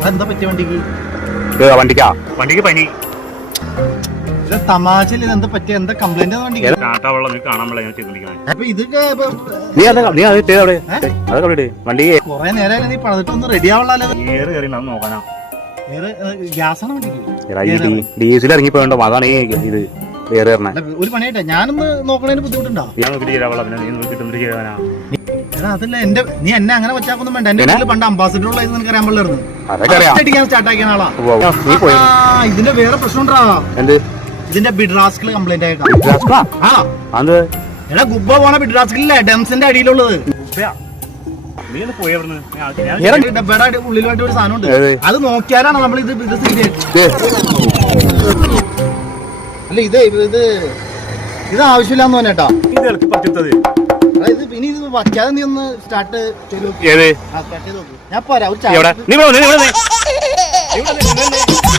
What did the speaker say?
അതെന്താ പറ്റിയ വണ്ടിക്ക്? വണ്ടിക്ക് പനി. തമാശയിൽ ഇതെന്താ പറ്റിയ? എന്താ കംപ്ലൈന്റ് വണ്ടിക്ക്? അപ്പൊ ഇതൊക്കെ കൊറേ നേരം നീ പണിതിട്ടൊന്നും റെഡി ആവണല്ലോ. ഗ്യാസാണ് വണ്ടിക്ക്. ഡീസൽ ഇറങ്ങിപ്പോണ്ടോ? അതാണ് ഇത് ഒരു പണിയായിട്ടെ ഞാനൊന്ന് നോക്കണതിന് ബുദ്ധിമുട്ടുണ്ടോ? അതല്ല എന്റെ നീ എന്നെ അങ്ങനെ വെച്ചാക്കൊന്നും വേണ്ട. എന്റെ വീട്ടിൽ പണ്ട് അംബാസിഡർ ഉള്ള നിനക്ക് അറിയാൻ പാടില്ലായിരുന്നു. സ്റ്റാർട്ട് ആക്കിയ ആളാ. ഇതിന്റെ വേറെ പ്രശ്നം ഉണ്ടാ. ഇതിന്റെ ബിഡ്രാസ്കിൾ കംപ്ലൈന്റ് ആയിട്ടാ. എടാ ഗുബ്ബ പോണ ബിഡ്രാസ്കില്ലേ ഡെംസിന്റെ അടിയിലുള്ളത്. ഡബ്ബയുടെ ഉള്ളിലുമായിട്ട് ഒരു സാധനം ഉണ്ട്. അത് നോക്കിയാലാണ് നമ്മൾ ഇത് അല്ല ഇത് ആവശ്യമില്ലാന്ന് പറഞ്ഞേട്ടാ. ഇനി ഇത് വയ്ക്കാതെ നീ ഒന്ന് സ്റ്റാർട്ട് ചെയ്ത് നോക്ക്. ഞാൻ പോരാ.